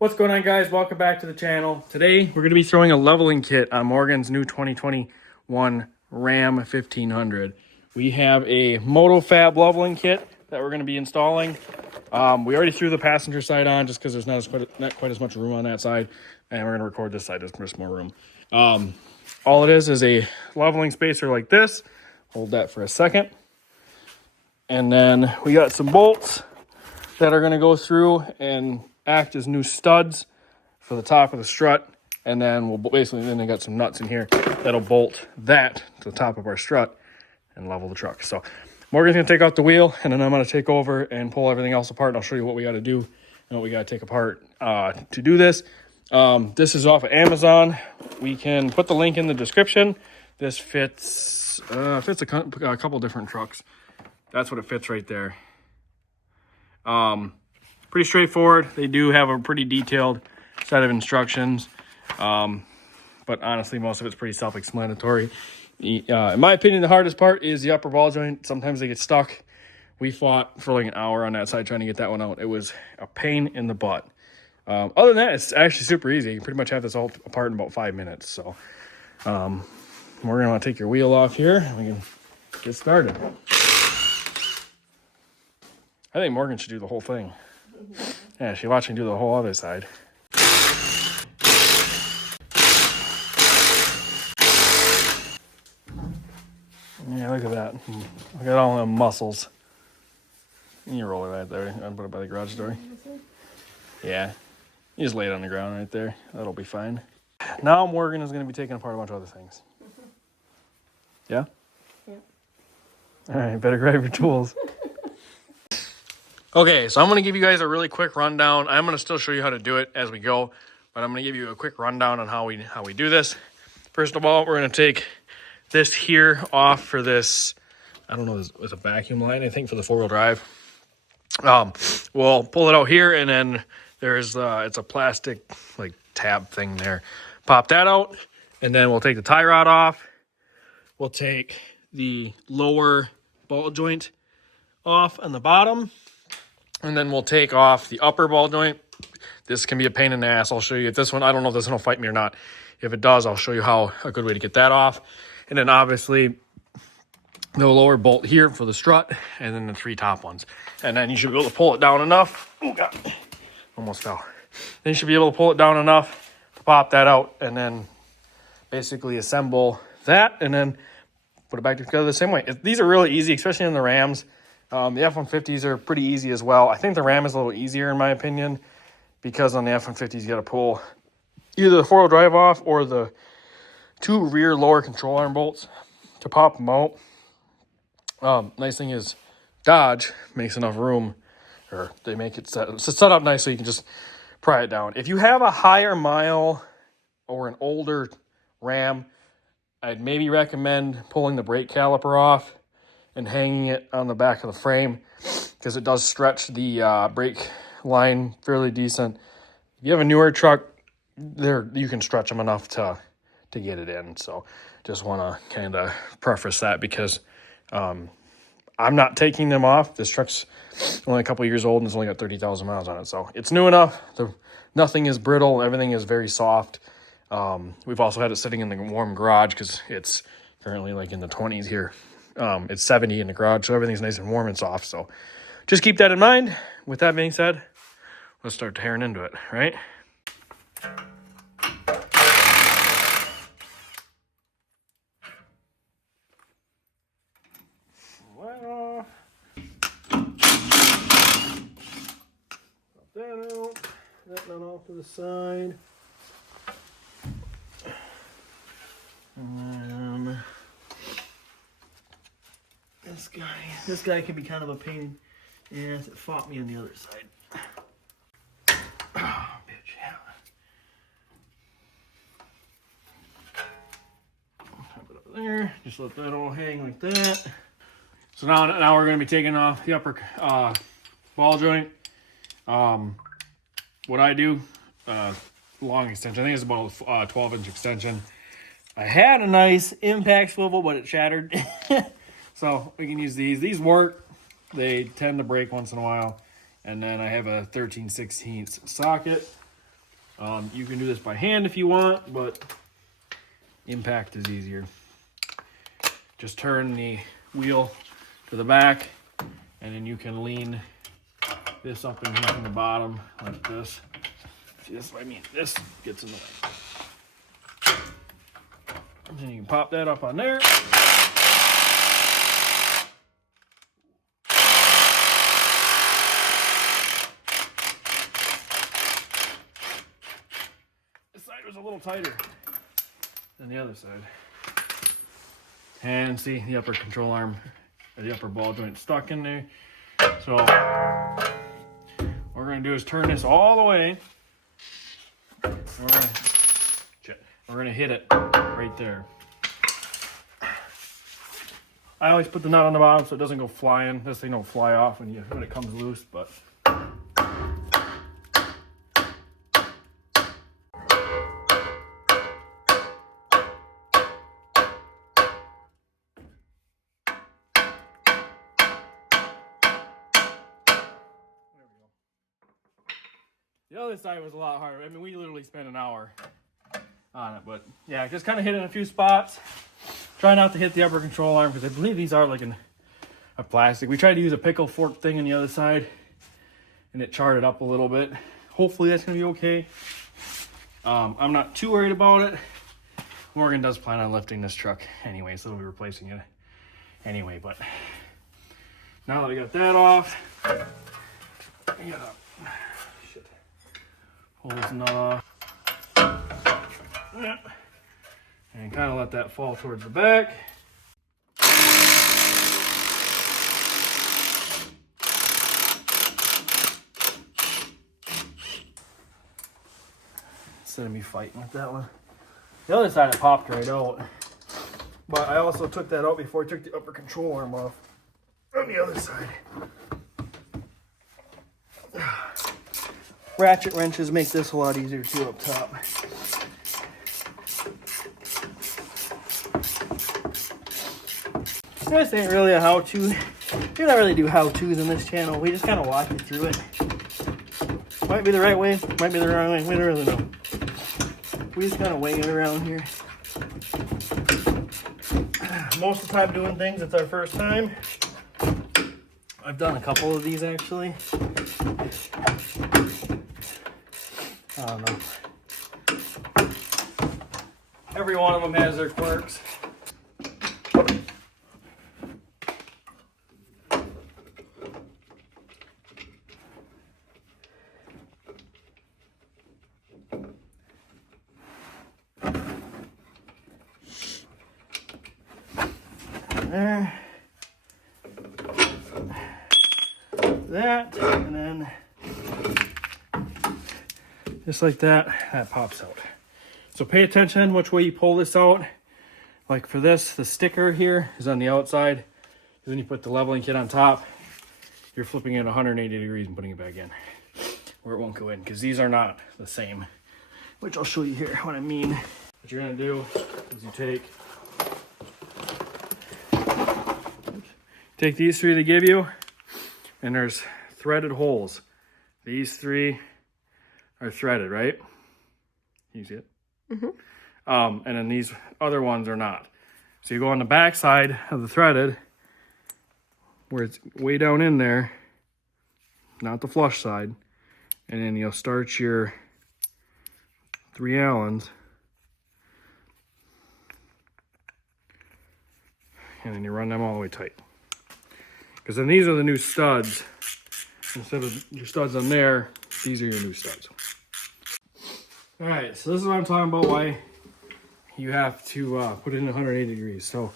What's going on, guys? Welcome back to the channel. Today we're going to be throwing a leveling kit on Morgan's new 2021 Ram 1500. We have a MotoFab leveling kit that we're going to be installing. We already threw the passenger side on just because there's not quite as much room on that side, and we're going to record this side. There's more room. All it is a leveling spacer like this. Hold that for a second. And then we got some bolts that are going to go through and act as new studs for the top of the strut. And then then they got some nuts in here that'll bolt that to the top of our strut and level the truck. So Morgan's going to take out the wheel, and then I'm going to take over and pull everything else apart. And I'll show you what we got to do and what we got to take apart to do this. This is off of Amazon. We can put the link in the description. This fits a couple different trucks. That's what it fits right there. Pretty straightforward. They do have a pretty detailed set of instructions, but honestly, most of it's pretty self-explanatory. In my opinion, the hardest part is the upper ball joint. Sometimes they get stuck. We fought for like an hour on that side trying to get that one out. It was a pain in the butt. Other than that, it's actually super easy. You can pretty much have this all apart in about 5 minutes. So we're going to want to take your wheel off here, and we can get started. I think Morgan should do the whole thing. Yeah, she watched me do the whole other side. Yeah, look at that. Look at all them muscles. You roll it right there. I'll put it by the garage door. Yeah. You just lay it on the ground right there. That'll be fine. Now Morgan is going to be taking apart a bunch of other things. Yeah? Yeah. All right, better grab your tools. Okay, so I'm going to give you guys a really quick rundown. I'm going to still show you how to do it as we go, but I'm going to give you a quick rundown on how we do this. First of all, we're going to take this here off for this, I don't know, it's a vacuum line, I think, for the four-wheel drive. We'll pull it out here, and then there's it's a plastic like tab thing there. Pop that out, and then we'll take the tie rod off. We'll take the lower ball joint off on the bottom. And then we'll take off the upper ball joint. This can be a pain in the ass. I'll show you this one. I don't know if this one will fight me or not. If it does, I'll show you a good way to get that off. And then obviously the lower bolt here for the strut, and then the three top ones. And then you should be able to pull it down enough. Oh God, almost fell. Then you should be able to pull it down enough to pop that out, and then basically assemble that, and then put it back together the same way. These are really easy, especially in the Rams. The F-150s are pretty easy as well. I think the Ram is a little easier in my opinion, because on the F-150s you got to pull either the four-wheel drive off or the two rear lower control arm bolts to pop them out. Nice thing is Dodge makes enough room, or they make it set up nice so you can just pry it down. If you have a higher mile or an older Ram, I'd maybe recommend pulling the brake caliper off and hanging it on the back of the frame, because it does stretch the brake line fairly decent. If you have a newer truck, you can stretch them enough to get it in. So just want to kind of preface that, because I'm not taking them off. This truck's only a couple years old and it's only got 30,000 miles on it. So it's new enough. Nothing is brittle. Everything is very soft. We've also had it sitting in the warm garage because it's currently like in the 20s here. It's 70 in the garage, so everything's nice and warm and soft. So just keep that in mind. With that being said, let's start tearing into it, right? That off. Pop that out. That nut off to the side. And then this guy can be kind of a pain in the ass. It fought me on the other side. Oh, bitch, yeah. Pop it up there. Just let that all hang like that. So now we're going to be taking off the upper ball joint. What I do, long extension. I think it's about a 12-inch extension. I had a nice impact swivel, but it shattered. So we can use these. These work. They tend to break once in a while. And then I have a 13/16 socket. You can do this by hand if you want, but impact is easier. Just turn the wheel to the back, and then you can lean this up in here from the bottom like this. See, this, I mean, this gets in the way. And then you can pop that up on there. This side was a little tighter than the other side. And see, the upper control arm, or the upper ball joint stuck in there. So what we're gonna do is turn this all the way. We're gonna hit it right there. I always put the nut on the bottom so it doesn't go flying. This thing don't fly off when it comes loose, but the other side was a lot harder. I mean, we literally spent an hour on it, but yeah, just kind of hit it in a few spots. Try not to hit the upper control arm because I believe these are like a plastic. We tried to use a pickle fork thing on the other side and it charred it up a little bit. Hopefully that's gonna be okay. I'm not too worried about it. Morgan does plan on lifting this truck anyway, so we'll be replacing it anyway. But now that we got that off, we gotta pull this nut off. And kind of let that fall towards the back. Instead of me fighting with that one. The other side it popped right out. But I also took that out before I took the upper control arm off on the other side. Ratchet wrenches make this a lot easier too up top. This ain't really a how-to. We don't really do how-tos on this channel. We just kind of walk you through it. Might be the right way, might be the wrong way. We don't really know. We just kind of wing it around here. Most of the time doing things, it's our first time. I've done a couple of these actually. I don't know. Every one of them has their quirks. There. That, and then just like that, that pops out. So pay attention which way you pull this out. Like for this, the sticker here is on the outside. Then you put the leveling kit on top. You're flipping it 180 degrees and putting it back in, where it won't go in, because these are not the same, which I'll show you here what I mean. What you're gonna do is you take these three they give you, and there's threaded holes. These three are threaded, right? Can you see it? Mm-hmm. And then these other ones are not. So you go on the back side of the threaded, where it's way down in there, not the flush side, and then you'll start your 3 Allens, and then you run them all the way tight. Because then these are the new studs. Instead of your studs on there, these are your new studs. All right, so this is what I'm talking about, why you have to put it in 180 degrees. So,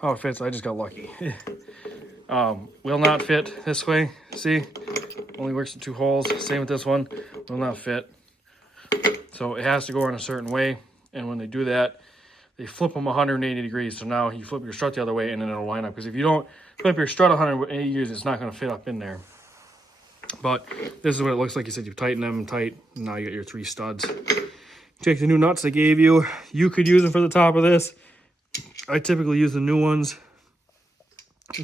how it fits, I just got lucky. Will not fit this way, see? Only works in 2 holes. Same with this one, will not fit. So it has to go in a certain way, and when they do that, they flip them 180 degrees. So now you flip your strut the other way and then it'll line up. Because if you don't flip your strut 180 degrees, it's not going to fit up in there. But this is what it looks like. You said you tighten them tight. And now you got your 3 studs. Take the new nuts they gave you. You could use them for the top of this. I typically use the new ones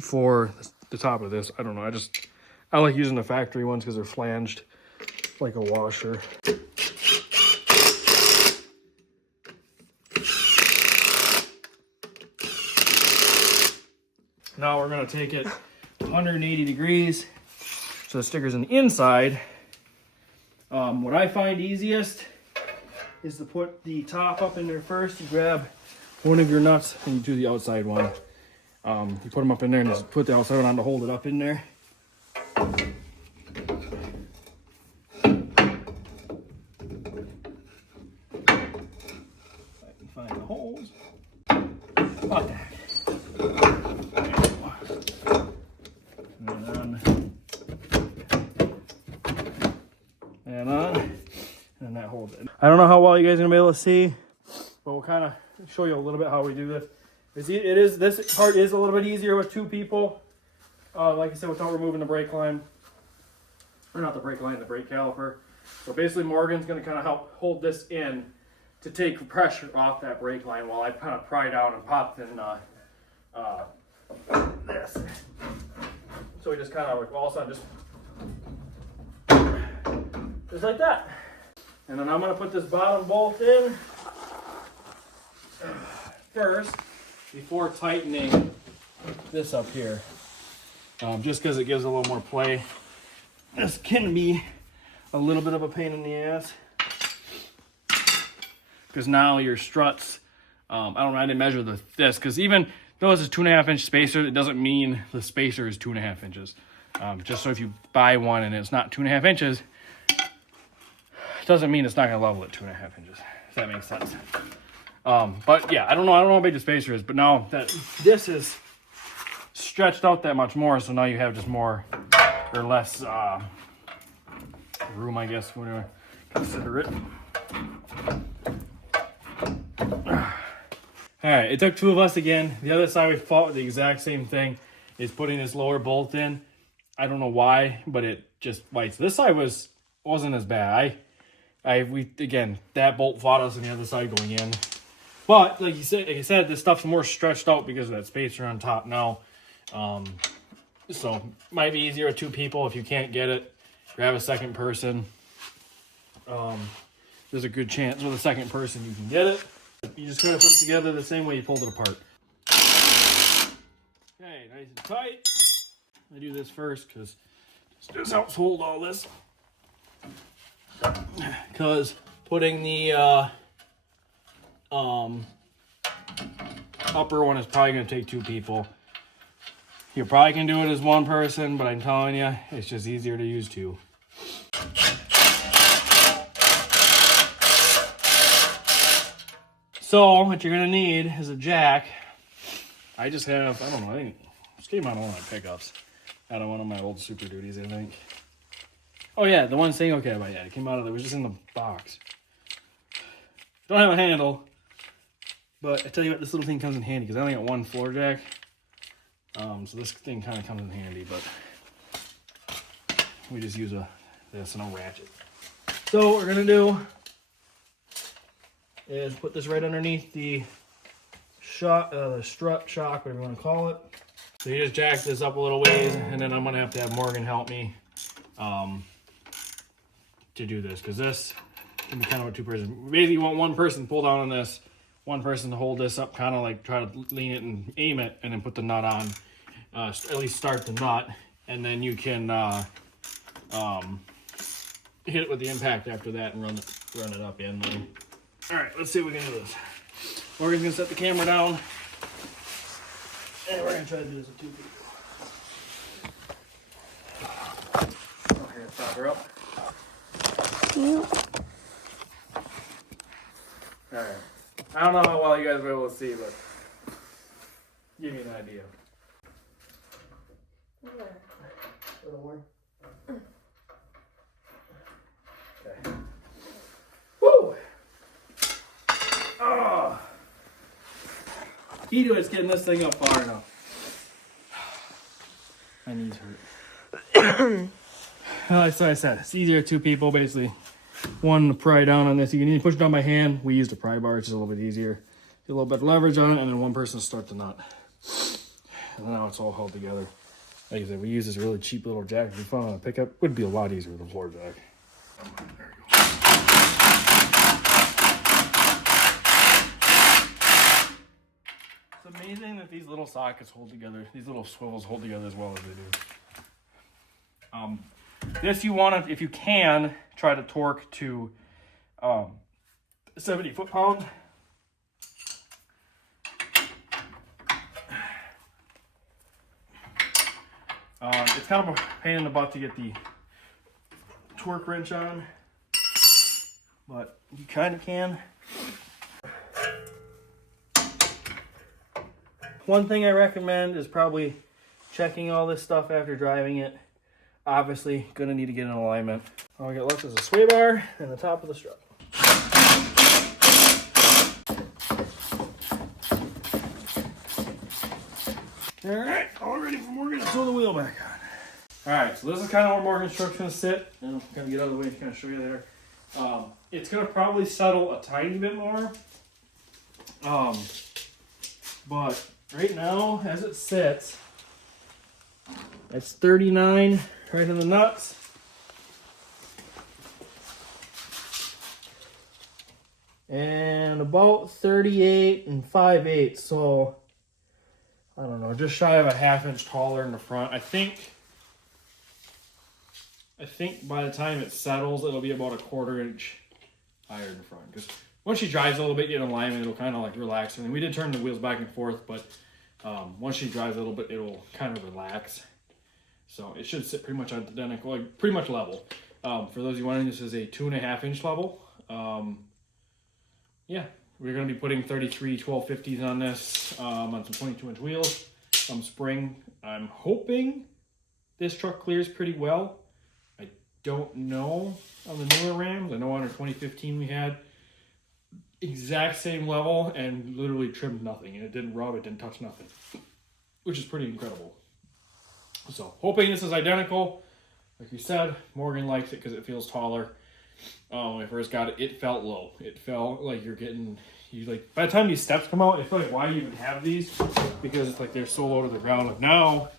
for the top of this. I don't know. I like using the factory ones because they're flanged. like a washer. Now we're gonna take it 180 degrees so the sticker's on the inside. What I find easiest is to put the top up in there first. You grab one of your nuts and you do the outside one. You put them up in there and just put the outside one on to hold it up in there. I can find the holes. Fuck that. And on, and that holds it. I don't know how well you guys are gonna be able to see, but we'll kind of show you a little bit how we do this. This part is a little bit easier with two people. Like I said, without removing the brake line, or not the brake line, the brake caliper. So basically, Morgan's gonna kind of help hold this in to take pressure off that brake line while I kind of pry down and pop in this. So we just kind of like all of a sudden just like that. And then I'm gonna put this bottom bolt in first before tightening this up here. Just because it gives a little more play. This can be a little bit of a pain in the ass. Because now your struts, I didn't measure this, because even though it's a 2.5 inch spacer, it doesn't mean the spacer is 2.5 inches. Just so if you buy one and it's not 2.5 inches, it doesn't mean it's not gonna level at 2.5 inches, if that makes sense. But yeah, I don't know how big the spacer is, but now that this is stretched out that much more, so now you have just more or less room, I guess, whatever consider it. All right, it took two of us again. The other side we fought with the exact same thing, is putting this lower bolt in. I don't know why, but it just bites. This side wasn't as bad. Again, that bolt fought us on the other side going in. But like I said, this stuff's more stretched out because of that spacer on top now. So might be easier with two people. If you can't get it, grab a second person. There's a good chance with a second person you can get it. You just kind of put it together the same way you pulled it apart. Okay, nice and tight. I do this first because this helps hold all this. Because putting the upper one is probably going to take two people. You probably can do it as one person, but I'm telling you, it's just easier to use two. So what you're gonna need is a jack. I just have, I don't know, I think this came out of one of my pickups. Out of one of my old Super Duties, I think. Oh yeah, the one single cab I had. It came out of, it was just in the box. Don't have a handle, but I tell you what, this little thing comes in handy because I only got one floor jack. So this thing kind of comes in handy, but we just use this and a ratchet. So what we're gonna do is put this right underneath the strut shock, whatever you want to call it. So you just jack this up a little ways, and then I'm gonna have to have Morgan help me to do this, because this can be kind of a two-person. Basically, you want one person to pull down on this, one person to hold this up, kind of like try to lean it and aim it, and then put the nut on. At least start the nut, and then you can hit it with the impact after that and run it up in. All right, let's see if we can do this. Morgan's gonna set the camera down, and we're gonna try to do this with two people. Okay, prop her up. Yep. All right. I don't know how well you guys will be able to see, but give me an idea. Yeah. A little more. Okay. Woo! Oh. Key to it's getting this thing up far enough. My knees hurt. Like I said, it's easier with two people, basically. One to pry down on this. You can either push it down by hand. We used a pry bar, which is a little bit easier. Get a little bit of leverage on it, and then one person to start the nut. And now it's all held together. Like I said, we use this really cheap little jack. If you found on a pickup, it would be a lot easier with a floor jack. There we go. It's amazing that these little sockets hold together. These little swivels hold together as well as they do. This you want to, if you can, try to torque to 70 foot-pounds. It's kind of a pain in the butt to get the torque wrench on, but you kind of can. One thing I recommend is probably checking all this stuff after driving it. Obviously, gonna need to get in alignment. All I got left is a sway bar and the top of the strut. All right, all ready for Morgan to throw the wheel back on. All right, so this is kind of where Morgan's truck's gonna sit. And I'm gonna get out of the way to kind of show you there. It's gonna probably settle a tiny bit more. But right now, as it sits, it's 39 right in the nuts. And about 38 and 5/8. So, I don't know, just shy of a ½ inch taller in the front. I think by the time it settles, it'll be about a ¼ inch higher in the front. Because once she drives a little bit, get in alignment, it'll kind of like relax. And we did turn the wheels back and forth, but once she drives a little bit, it'll kind of relax. So it should sit pretty much identical, like pretty much level. For those of you wondering, this is a 2½ inch level. Yeah, we're going to be putting 33 1250s on this, on some 22-inch wheels, some spring. I'm hoping this truck clears pretty well. I don't know on the newer Rams. I know on our 2015 we had exact same level and literally trimmed nothing, and it didn't rub, it didn't touch nothing, which is pretty incredible. So hoping this is identical. Like you said, Morgan likes it because it feels taller. When I first got it, it felt low. It felt like by the time these steps come out, I feel like why you even have these, because it's like they're so low to the ground. Like now,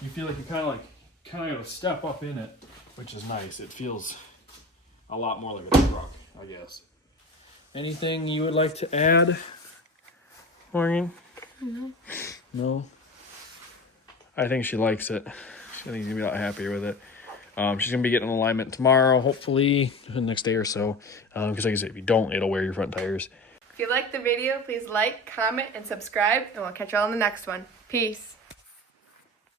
you feel like you kind of got to step up in it, which is nice. It feels a lot more like a truck, I guess. Anything you would like to add, Morgan? No. No? I think she likes it. I think she's going to be a lot happier with it. She's going to be getting alignment tomorrow, hopefully, the next day or so. Because like I said, if you don't, it'll wear your front tires. If you liked the video, please like, comment, and subscribe, and we'll catch you all in the next one. Peace.